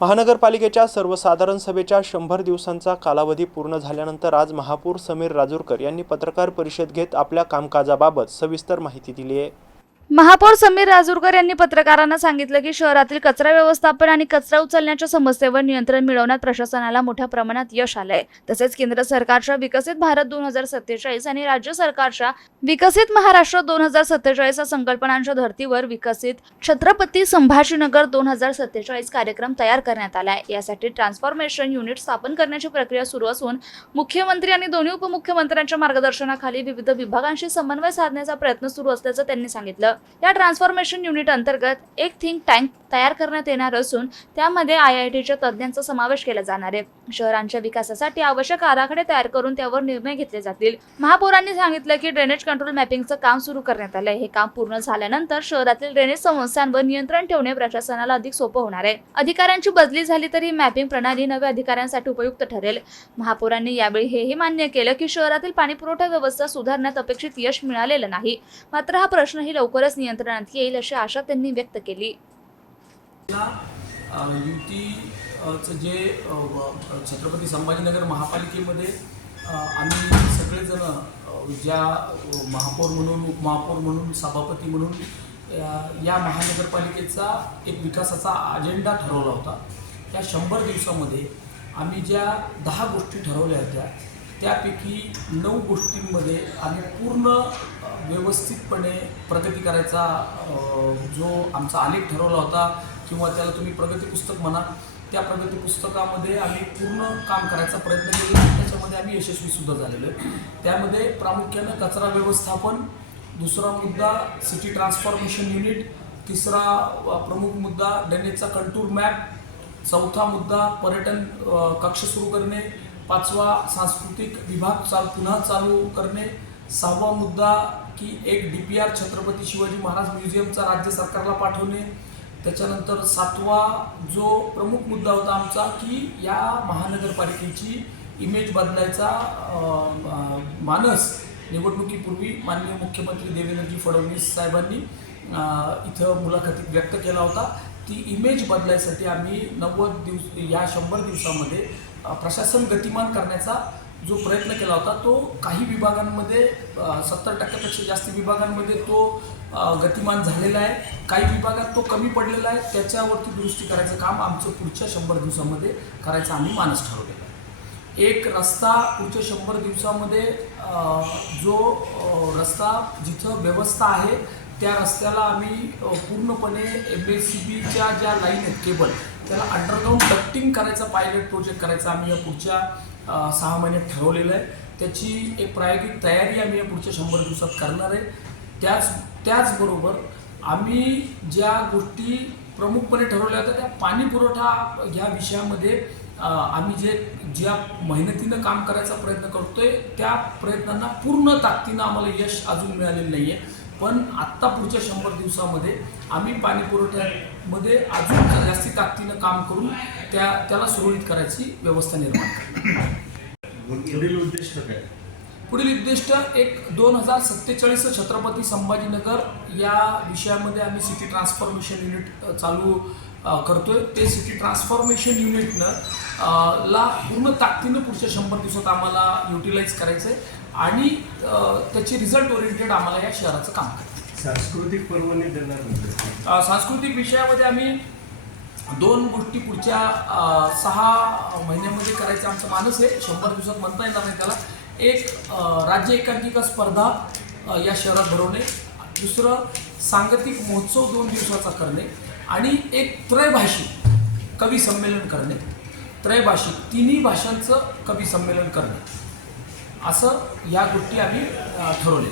महानगरपालिकेच्या सर्वसाधारण सभेच्या 100 दिवसांचा कालावधी पूर्ण झाल्यानंतर आज महापौर समीर राजूरकर यांनी पत्रकार परिषद घेत आपल्या कामकाजाबाबत सविस्तर माहिती दिली आहे। महापौर समीर राजूरकर यांनी पत्रकारांना सांगितलं की शहरातील कचरा व्यवस्थापन आणि कचरा उचलण्याच्या समस्येवर नियंत्रण मिळवण्यात प्रशासनाला मोठ्या प्रमाणात यश आलंय। तसेच केंद्र सरकारच्या विकसित भारत 2047 आणि राज्य सरकारच्या विकसित महाराष्ट्र 2047 या संकल्पनांच्या धर्तीवर विकसित छत्रपती संभाजीनगर 2047 कार्यक्रम तयार करण्यात आलाय। यासाठी ट्रान्सफॉर्मेशन युनिट स्थापन करण्याची प्रक्रिया सुरू असून मुख्यमंत्री आणि दोन्ही उपमुख्यमंत्र्यांच्या मार्गदर्शनाखाली विविध विभागांशी समन्वय साधण्याचा प्रयत्न सुरू असल्याचं त्यांनी सांगितलं। या ट्रान्सफॉर्मेशन युनिट अंतर्गत एक थिंक टँक तयार करण्यात येणार असून त्यामध्ये IITच्या तज्ज्ञांचा समावेश केला जाणार आहे। शहरांच्या विकासासाठी आवश्यक आराखडे तयार करून त्यावर निर्णय घेतले जातील। महापौरांनी सांगितलं की ड्रेनेज कंट्रोल मॅपिंगचं काम सुरू करण्यात आलंय। हे काम पूर्ण झाल्यानंतर शहरातील ड्रेनेज समस्यांवर नियंत्रण ठेवणे प्रशासनाला अधिक सोपं होणार आहे। अधिकाऱ्यांची बदली झाली तरी मॅपिंग प्रणाली नव्या अधिकाऱ्यांसाठी उपयुक्त ठरेल। महापौरांनी यावेळी हेही मान्य केलं की शहरातील पाणीपुरवठा व्यवस्था सुधारण्यात अपेक्षित यश मिळालेलं नाही, मात्र हा प्रश्नही लवकरच नियंत्रणात येईल अशी आशा त्यांनी व्यक्त केली। युतीचं जे छत्रपती संभाजीनगर महापालिकेमध्ये आम्ही सगळेजण ज्या महापौर म्हणून, उपमहापौर म्हणून, सभापती म्हणून या महानगरपालिकेचा एक विकासाचा अजेंडा ठरवला होता। त्या 100 दिवसामध्ये आम्ही ज्या 10 गोष्टी ठरवल्या होत्या त्यापैकी 9 गोष्टींमध्ये आम्ही पूर्ण व्यवस्थितपणे प्रगती करायचा जो आमचा आलेख ठरवला होता किंवा त्याला तुम्ही प्रगती पुस्तक म्हणा, त्या प्रगती पुस्तकामध्ये आम्ही पूर्ण काम करायचा प्रयत्न केला। त्याच्यामध्ये आम्ही यशस्वी सुद्धा झालेलो आहे। त्यामध्ये प्रामुख्याने कचरा व्यवस्थापन, दुसरा मुद्दा सिटी ट्रान्सफॉर्मेशन युनिट, तिसरा प्रमुख मुद्दा ड्रेनेजचा कंटूर मॅप, चौथा मुद्दा पर्यटन कक्ष सुरू करणे, पाचवा सांस्कृतिक विभाग पुन्हा चालू करणे, सहावा मुद्दा की एक DPR छत्रपती शिवाजी महाराज म्युझियमचा राज्य सरकारला पाठवणे, त्याच्यानंतर सातवा जो प्रमुख मुद्दा होता आमचा की या महानगरपालिकेची इमेज बदलायचा मानस निवडणुकीपूर्वी माननीय मुख्यमंत्री देवेंद्रजी फडणवीस साहेबांनी इथं मुलाखतीत व्यक्त केला होता। ती इमेज बदलायसाठी आम्ही 90 दिवस या 100 दिवसामध्ये प्रशासन गतिमान करण्याचा जो प्रयत्न केला होता तो काही विभागांमध्ये 70% जास्त विभागांमध्ये तो गतिमान झालेला आहे। काही विभागात तो कमी पडलेला आहे। त्याच्यावरती दुरुस्ती करायचं काम आमचं पुढच्या 100 दिवसामध्ये करायचं आम्ही मानस ठरवलेला आहे। एक रस्ता पुढच्या 100 दिवसामध्ये जो रस्ता जिथं व्यवस्था आहे त्या रस्त्याला आम्ही पूर्णपणे MSCBच्या ज्या लाईन आहेत केबल त्याला अंडरग्राऊंड डक्टिंग करायचा पायलट प्रोजेक्ट करायचा आम्ही या पुढच्या 6 महिन्यात ठरवलेलं आहे। त्याची एक प्रायोगिक तयारी आम्ही या पुढच्या 100 दिवसात करणार आहे। त्याचबरोबर आम्ही ज्या गोष्टी प्रमुखपणे ठरवल्या होत्या त्या पाणी पुरवठा ह्या विषयामध्ये आम्ही ज्या मेहनतीनं काम करायचा प्रयत्न करतोय त्या प्रयत्नांना पूर्ण ताकदीनं आम्हाला यश अजून मिळालेलं नाही आहे, पण आत्ता पुढच्या 100 दिवसामध्ये आम्ही पाणी पुरवठ्यामध्ये अजून जास्ती ताकदीनं काम करून त्याला सुरळीत करायची व्यवस्था निर्माण करणार। पुढील उद्दिष्ट काय? पुढील उद्दिष्ट एक 2047 छत्रपती संभाजीनगर या विषयामध्ये आम्ही सिटी ट्रान्सफॉर्मेशन युनिट चालू करतोय। ते सिटी ट्रान्सफॉर्मेशन युनिटनं ला पूर्ण ताकदीनं पुढच्या 100 दिवसात आम्हाला युटिलाइज करायचं आहे आणि त्याची रिझल्ट ओरिएंटेड आम्हाला या शहराचं काम करायचं। सांस्कृतिक पर्वणी देणार सांस्कृतिक विषयामध्ये आम्ही 2 गोष्टी पुढच्या 6 महिन्यामध्ये करायचं आमचं मानस आहे। 100 दिवसात म्हणता येणार नाही त्याला। एक राज्य एकांकिका स्पर्धा या शहरात भरवणे, दुसरं सांगतिक महोत्सव 2 दिवसाचा करणे आणि एक त्रैभाषिक कवी संमेलन करणे, त्रैभाषिक 3ही भाषांचं कवी संमेलन करणे, असं या गोष्टी आम्ही ठरवले।